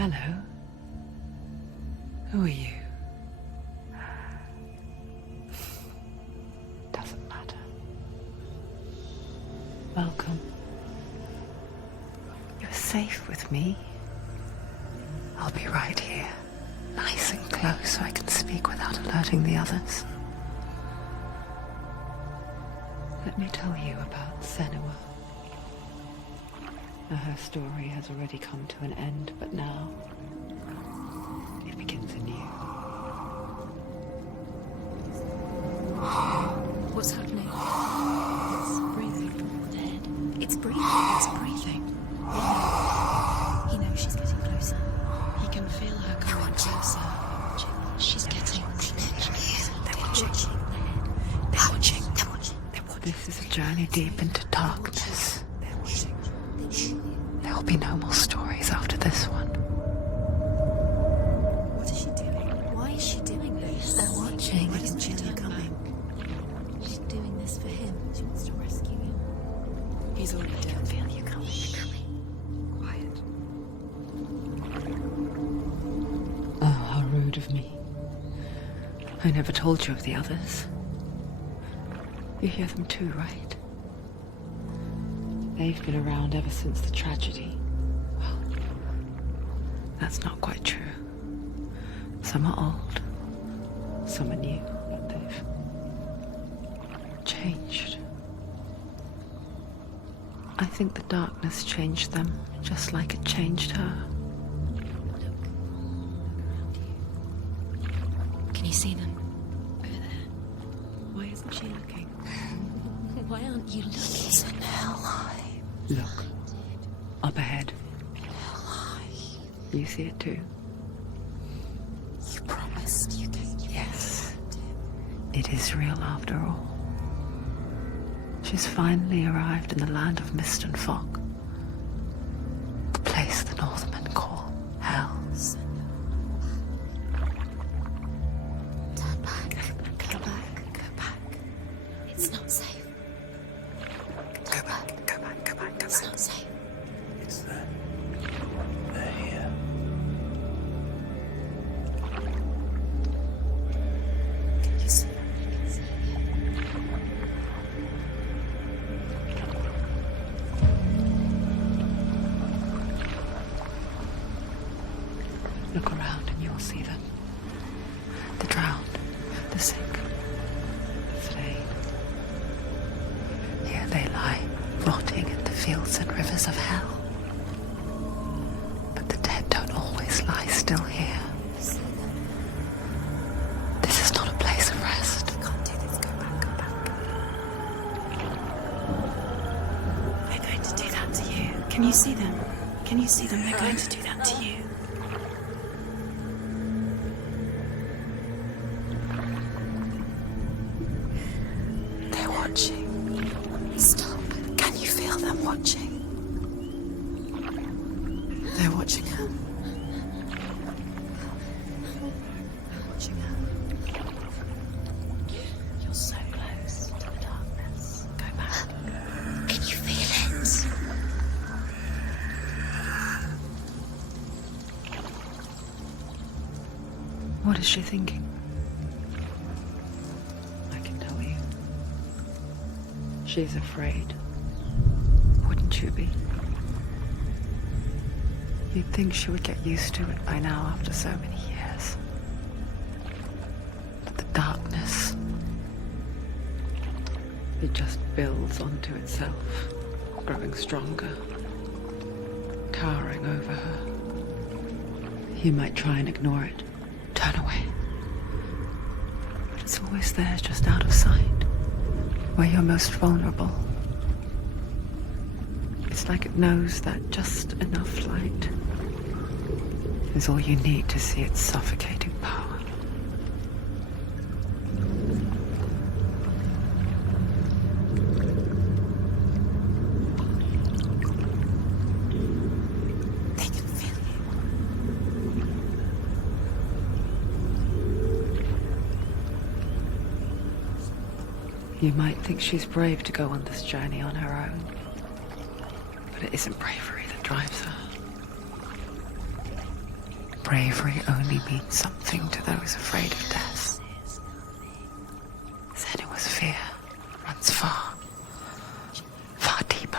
Hello. Who are you? Doesn't matter. Welcome. You're safe with me. I'll be right here, nice and close so I can speak without alerting the others. Let me tell you about Senua. Her story has already come to an end, but now it begins anew. What's happening? It's breathing. Dead. It's breathing. It's breathing. He knows she's getting closer. He can feel her coming closer. She's getting closer. They're watching. They're watching. They're watching. They're watching. This is a journey deep into darkness. There will be no more stories after this one. What is she doing? Why is she doing this? They're watching. Why doesn't she turn coming? She's doing this for him. She wants to rescue him. He's already dead. I can feel you coming. Quiet. Oh, how rude of me. I never told you of the others. You hear them too, right? They've been around ever since the tragedy. Well, that's not quite true. Some are old, some are new, but they've changed. I think the darkness changed them, just like it changed her. Can you see them? Over there. Why isn't she looking? Why aren't you looking? It's an ally. Look, up ahead. You see it too? You promised you could. Yes. It is real after all. She's finally arrived in the land of mist and fog. The place the Northmen call Hell. Turn back. Go back. Go back. It's not safe. Go back, go back, go back, go It's back. not safe. It's there. They're here. Can you see them? I can see Look around and you'll see them. The drowned, the sick, the slain. Here they lie, rotting in the fields and rivers of hell. But the dead don't always lie still here. This is not a place of rest. I can't do this. Go back. Go back. They're going to do that to you. Can you see them? Can you see them? They're going to do that to you. They're watching. Stop. Can you feel them watching? They're watching her. They're watching her. You're so close to the darkness. Go back. Can you feel it? What is she thinking? I can tell you. She's afraid. Wouldn't you be? You'd think she would get used to it by now after so many years. But the darkness, it just builds onto itself, growing stronger, towering over her. You might try and ignore it, turn away. But it's always there, just out of sight, where you're most vulnerable. It's like it knows that just enough light is all you need to see its suffocating power. They can feel you. You might think she's brave to go on this journey on her own, but it isn't bravery that drives her. bravery only means something to those afraid of death. Senua's fear runs far, far deeper.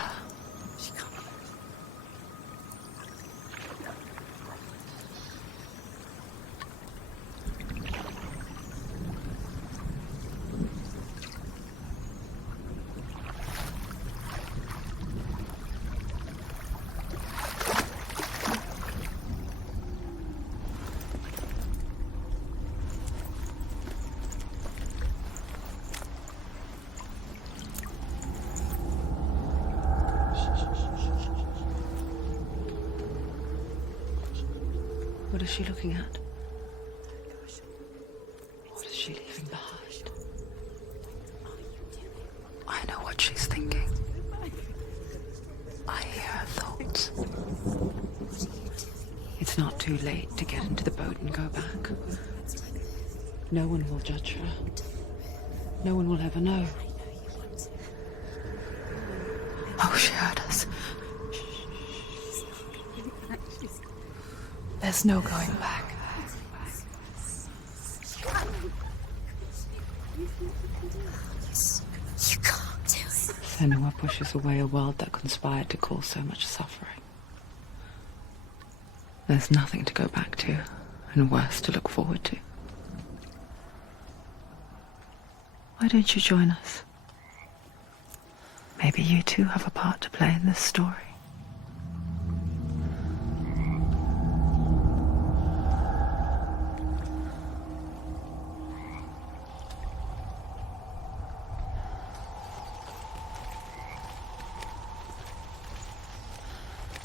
What is she looking at? What is she leaving behind? I know what she's thinking. I hear her thoughts. It's not too late to get into the boat and go back. No one will judge her. No one will ever know. Oh, she heard us. There's no going back. You can't do it. Senua pushes away a world that conspired to cause so much suffering. There's nothing to go back to, and worse to look forward to. Why don't you join us? Maybe you too have a part to play in this story.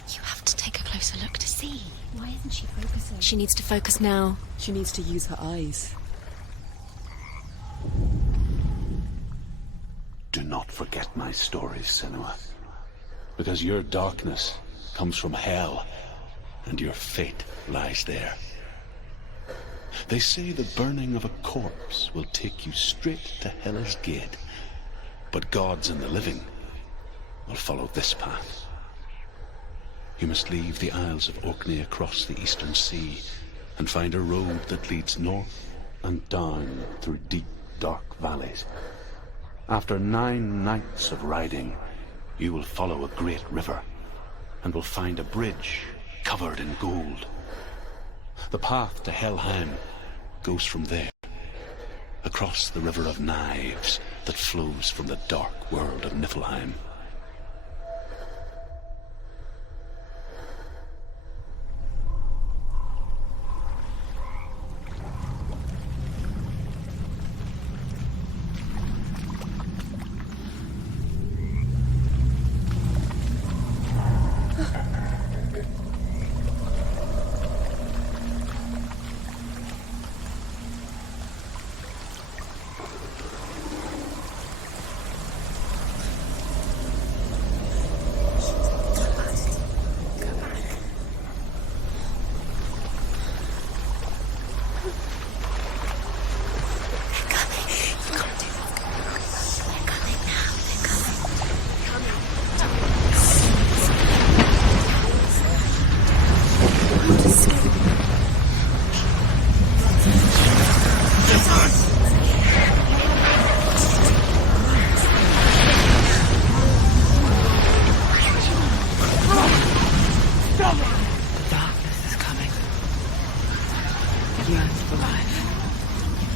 You have to take a closer look to see. Why isn't she focusing? She needs to focus now. She needs to use her eyes. Do not forget my stories, Senua. Because your darkness comes from hell, and your fate lies there. They say the burning of a corpse will take you straight to Hel's gate, but gods and the living will follow this path. You must leave the Isles of Orkney across the eastern sea and find a road that leads north and down through deep, dark valleys. After 9 nights of riding, you will follow a great river and will find a bridge covered in gold. The path to Helheim goes from there, across the river of knives that flows from the dark world of Niflheim.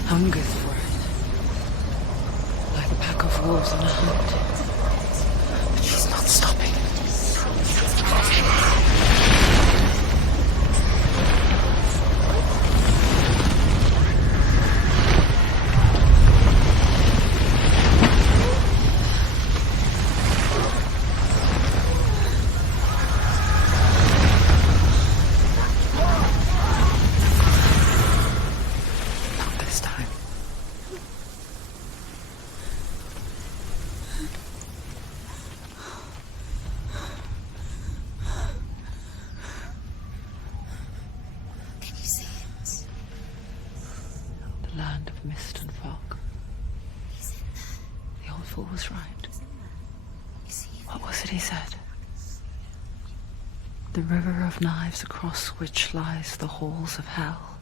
Hungers for it. Like a pack of wolves on a hunt. But she's not stopping. Not this time. Can you see it? The land of mist and fog. He's in there. The old fool was right. Is he? What was it he said? The river of knives across which lies the halls of hell.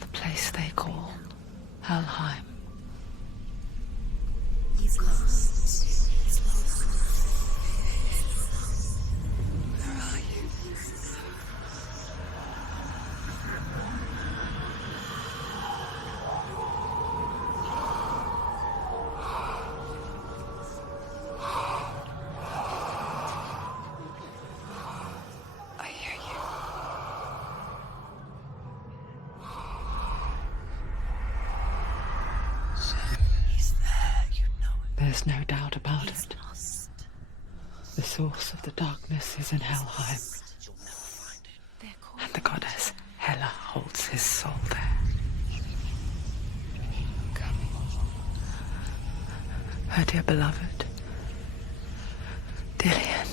The place they call Helheim. He's lost. He's lost. Where are you? I hear you. He's there, you know it. There's no doubt about He's it. lost. The source of the darkness is in Helheim, They're called and the goddess Hela holds his soul there. Her dear beloved, Dillian.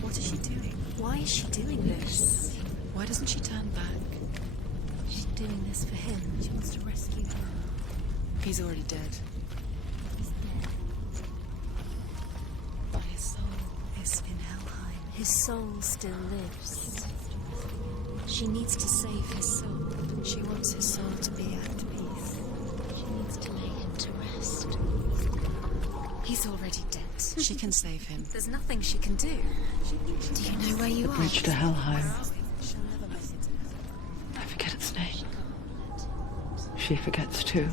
What is she doing? Why is she doing this? Why doesn't she turn back? She's doing this for him. She wants to rescue him. He's already dead. He's dead. But his soul is in Helheim. His soul still lives. She needs to save his soul. She wants his soul to be at peace. She needs to lay him to rest. He's already dead. She can save him. There's nothing she can do. Do you know where you are? Bridge to Helheim. She'll never make it to heaven. I forget its name. She forgets too.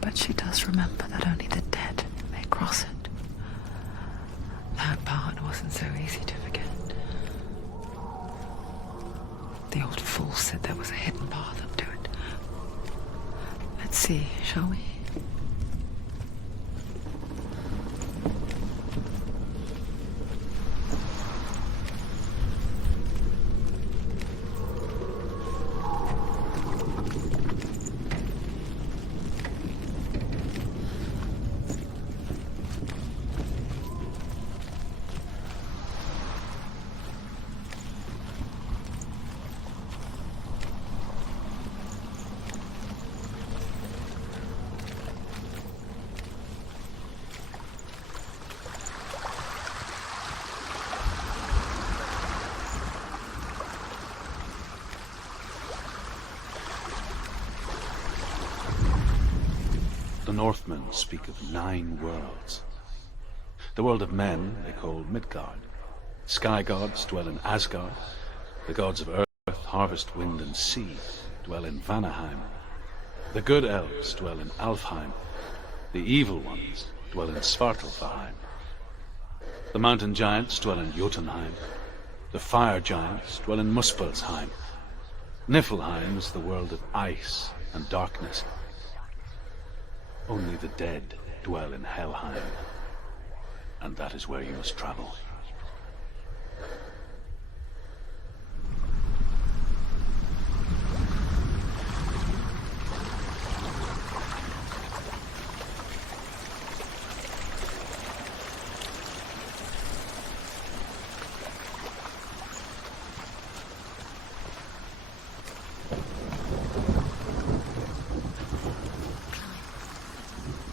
But she does remember that only the dead may cross it. That part wasn't so easy to forget. The old fool said there was a hidden path up to it. Let's see, shall we? The Northmen speak of 9 worlds. The world of men they call Midgard. Sky gods dwell in Asgard. The gods of earth, harvest, wind, and sea dwell in Vanaheim. The good elves dwell in Alfheim. The evil ones dwell in Svartalfheim. The mountain giants dwell in Jotunheim. The fire giants dwell in Muspelheim. Niflheim is the world of ice and darkness. Only the dead dwell in Helheim, and that is where you must travel.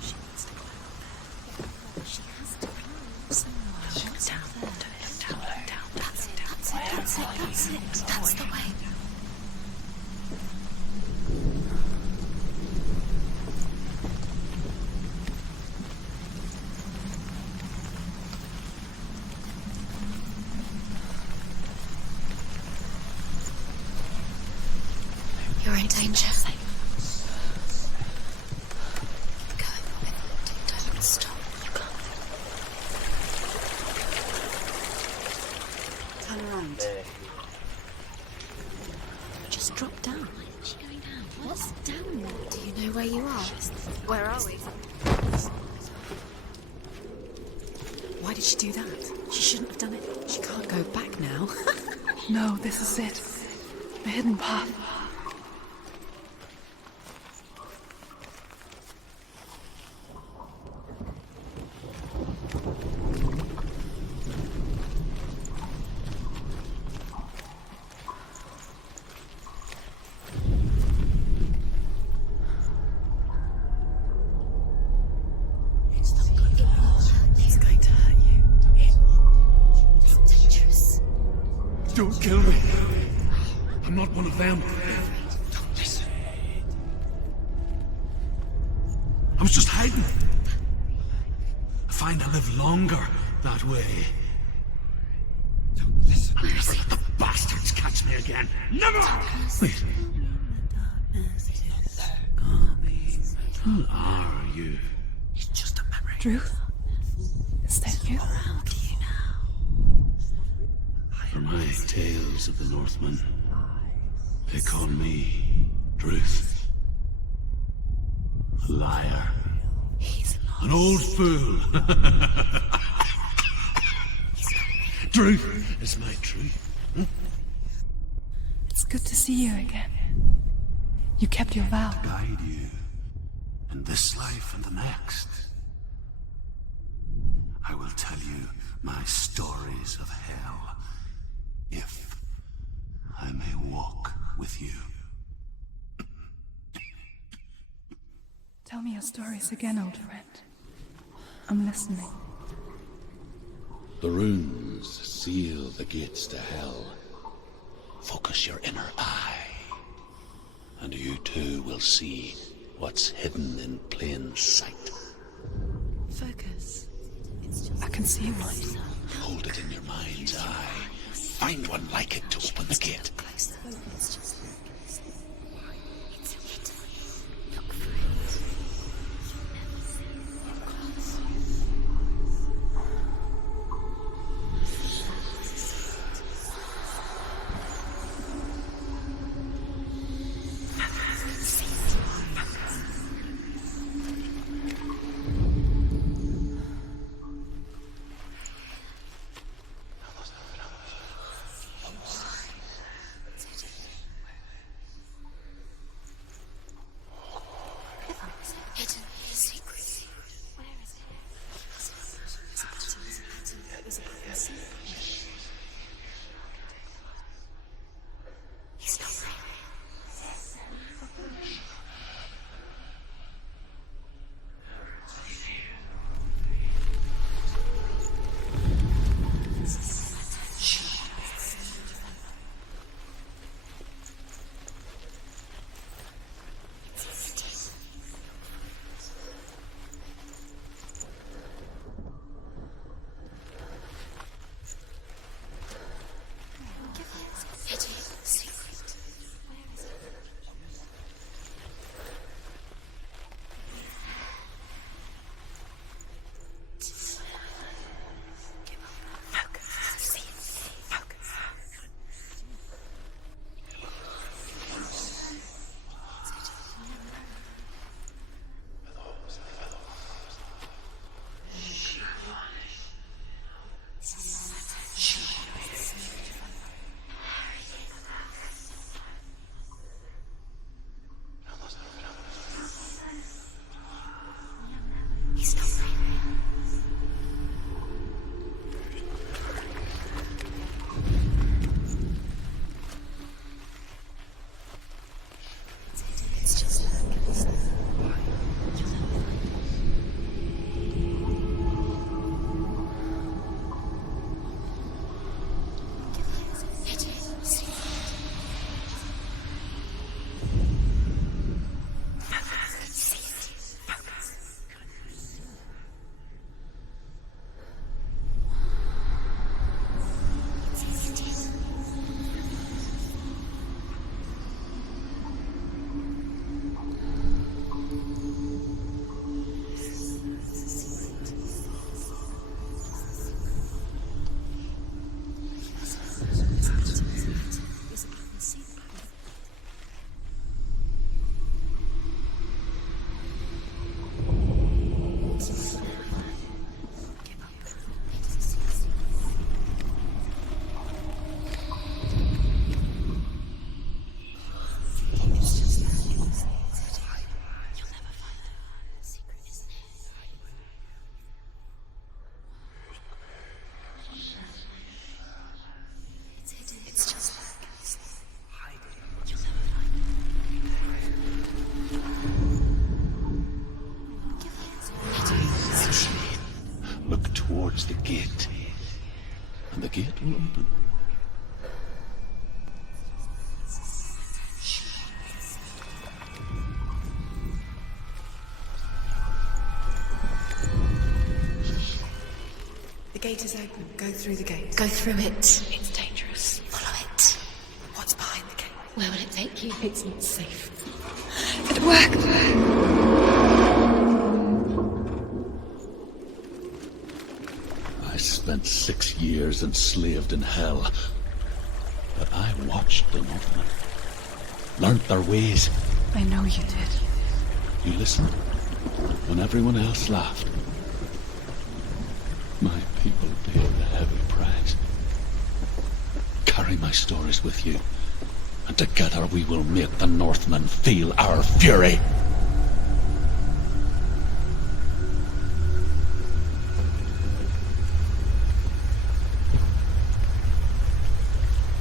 She needs to climb up there. She has to climb. Senua, what's up there? Down. That's it. That's the way. You're in danger. Keep going with it. Don't stop. Turn around. Just drop down. Where's she going down? What's down there? Do you know where you are? Where are we? Why did she do that? She shouldn't have done it. She can't go back now. No, this is it. The hidden path. Don't kill me. I'm not one of them. Don't listen. I was just hiding. I find I live longer that way. Don't listen. I'll never let the bastards catch me again. Never! Wait. Who are you? It's just a memory. Ruth? Is that you? For my tales of the Northmen, they call me Druth. A liar. An old fool. Druth is my truth. It's good to see you again. You kept your vow. Guide you in this life and the next. I will tell you my stories of hell, if I may walk with you. Tell me your stories again, old friend. I'm listening. The runes seal the gates to hell. Focus your inner eye, and you too will see what's hidden in plain sight. Focus. I can see one. Hold it in your mind's eye. Find one like it to open the gate. Closer. It's just Towards the gate, and the gate will open. gate is open. Go through the gate. Go through it. It's dangerous. Follow it. What's behind the gate? Where will it take you? It's not safe. It worked. I spent 6 years enslaved in hell. But I watched the Northmen. Learnt their ways. I know you did. You listened when everyone else laughed. My people paid the heavy price. Carry my stories with you, and together we will make the Northmen feel our fury.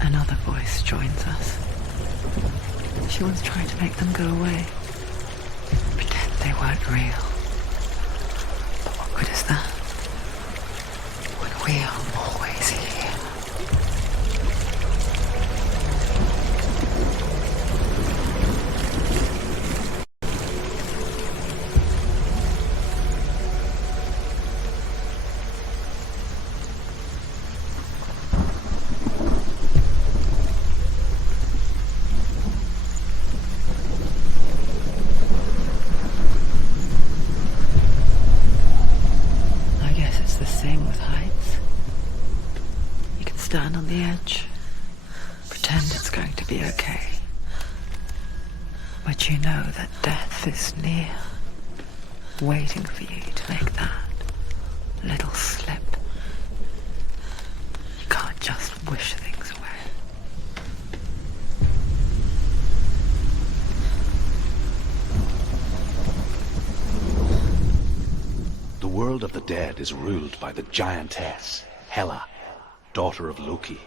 Another voice joins us. She wants trying to make them go away. Pretend they weren't real. But what good is that? When we are always here. I guess it's the same with heights. You can stand on the edge, pretend it's going to be okay. But you know that death is near, waiting for you to make that little slip. You can't just wish things away. The world of the dead is ruled by the giantess, Hela, daughter of Loki.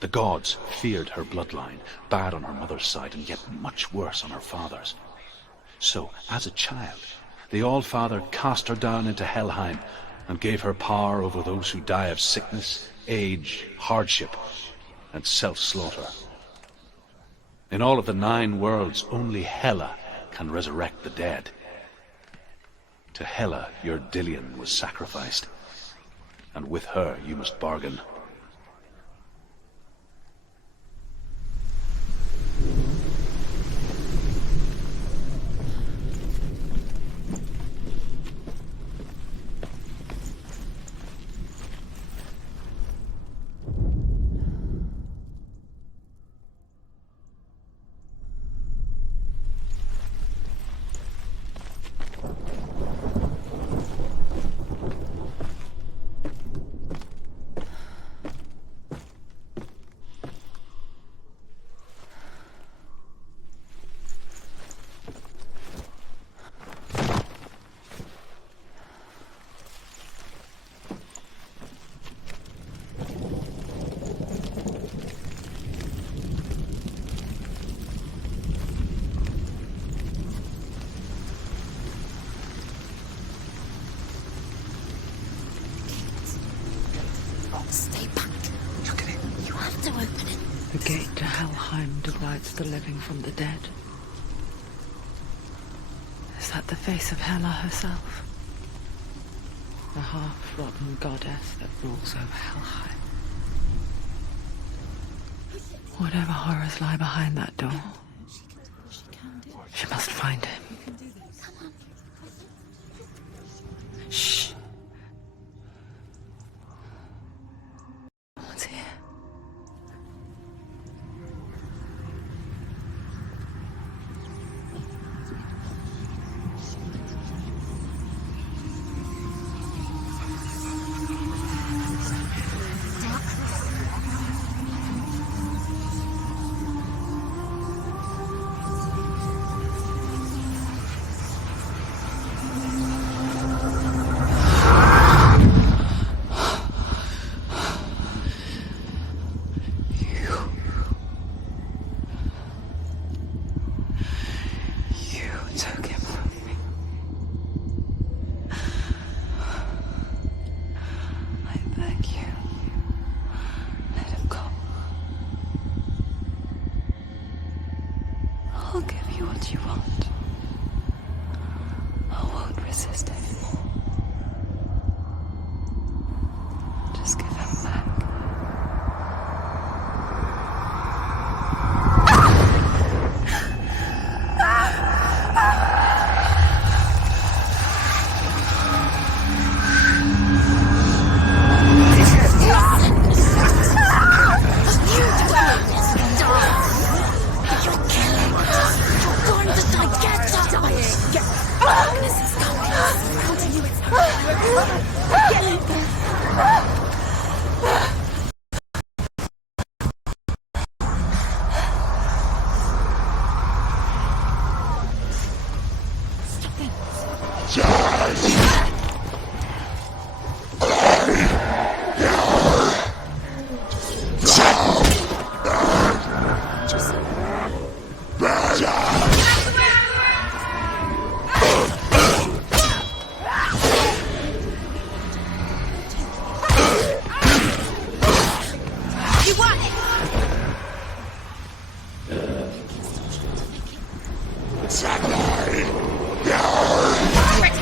The gods feared her bloodline, bad on her mother's side and yet much worse on her father's. So, as a child, the All-Father cast her down into Helheim and gave her power over those who die of sickness, age, hardship, and self-slaughter. In all of the 9 worlds, only Hela can resurrect the dead. To Hela, your Dillion was sacrificed, and with her you must bargain. Stay back. Look at it. You have to open it. The gate to Helheim divides the living from the dead. Is that the face of Hela herself? The half-rotten goddess that rules over Helheim. Whatever horrors lie behind that door, she must find him. Shh. What's here?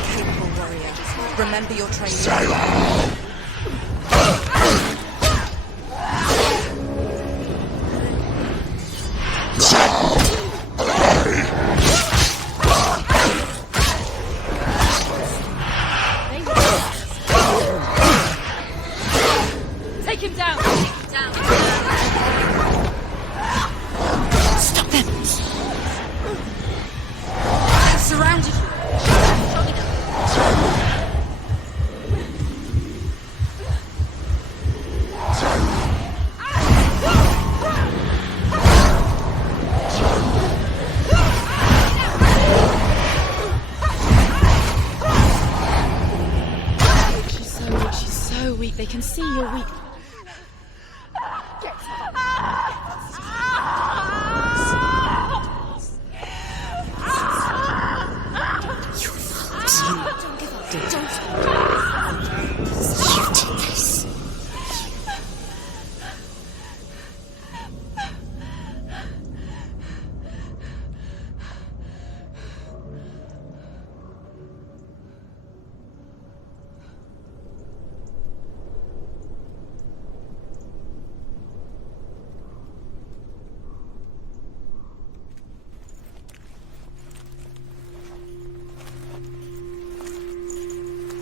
Capable warrior. Remember your training. Take him down! Stop them! I've surrounded you. She's so weak. They can see you're weak.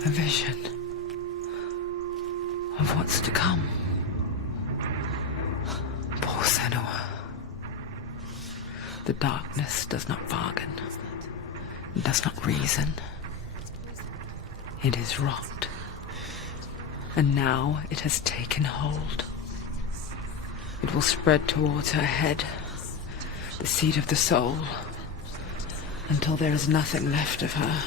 A vision of what's to come. Poor Senua. The darkness does not bargain, it does not reason. It is rot, and now it has taken hold. It will spread towards her head, the seat of the soul, until there is nothing left of her.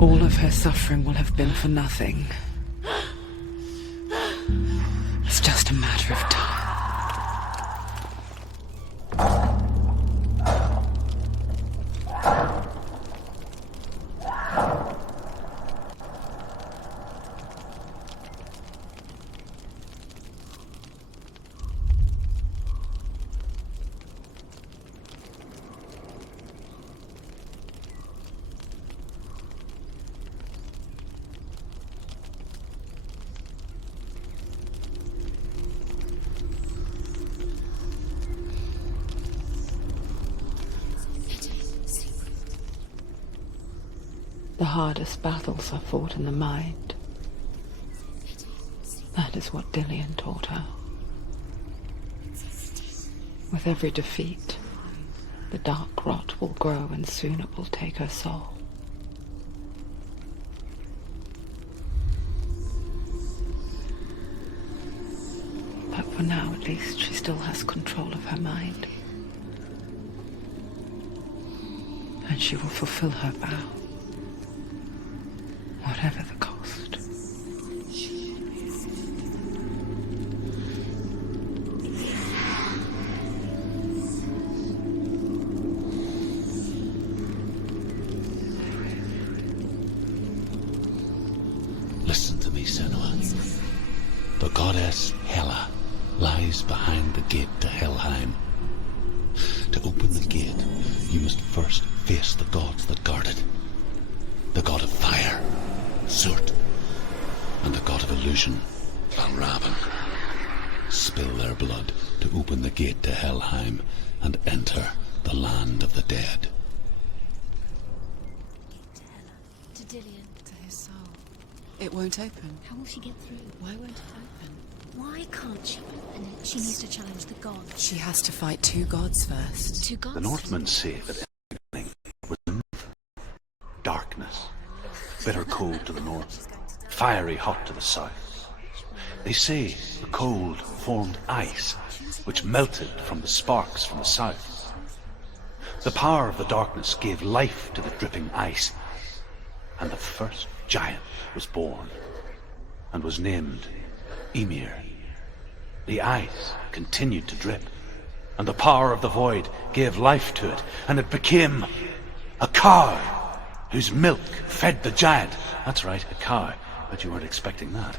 All of her suffering will have been for nothing. It's just a matter of time. The hardest battles are fought in the mind. That is what Dillian taught her. With every defeat, the dark rot will grow and soon it will take her soul. But for now, at least, she still has control of her mind. And she will fulfill her vow. Whatever the cost. Listen to me, Senua. The goddess Hela lies behind the gate to Helheim. To open the gate, you must first face the gods that guard it. The god of fire, Surt, and the god of illusion, Valravan. Spill their blood to open the gate to Helheim and enter the land of the dead. To Dillian. To his soul. It won't open. How will she get through? Why won't it open? Why can't she? And she needs to challenge the gods. She has to fight 2 gods first. 2 gods? The Northmen say that everything was darkness, bitter cold to the north, fiery hot to the south. They say the cold formed ice, which melted from the sparks from the south. The power of the darkness gave life to the dripping ice, and the first giant was born, and was named Ymir. The ice continued to drip, and the power of the void gave life to it, and it became a cow, whose milk fed the giant. That's right, a cow. Bet you weren't expecting that.